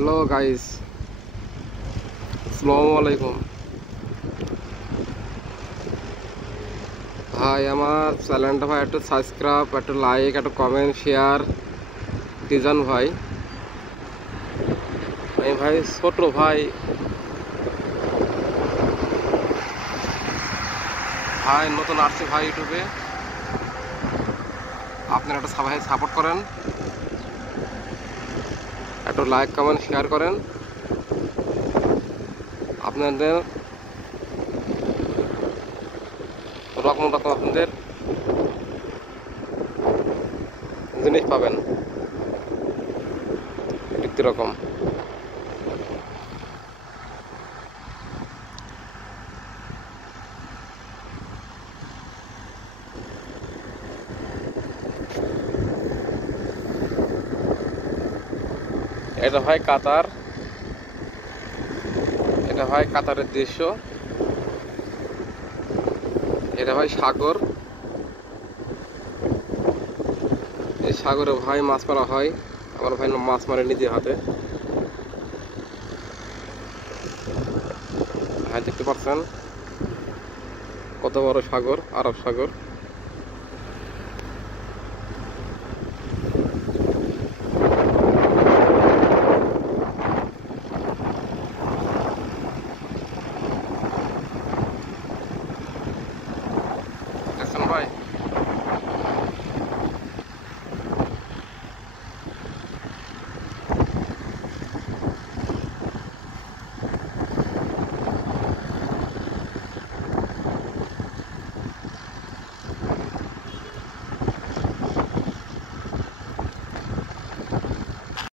Hello guys, আসসালামু আলাইকুম। ভাই আমার চ্যানেলটা ভাই একটু সাবস্ক্রাইব, একটু লাইক, একটু কমেন্ট, শেয়ার দিজান ভাই। আমি ভাই ছোট ভাই ভাই নতুন আসছে ভাই ইউটিউবে। আপনারা একটু সবাই সাপোর্ট করেন, একটু লাইক কমেন্ট শেয়ার করেন। আপনাদের রকম রকম আপনাদের জিনিস পাবেন একটি রকম। এটা হয় কাতার, এটা হয় কাতারের দৃশ্য, এটা হয় সাগর। এই সাগরে ভাই মাছ মারা হয়, আমার ভাই মাছ মারে নিজে হাতে। ভাই দেখতে পাচ্ছেন কত বড় সাগর, আরব সাগর।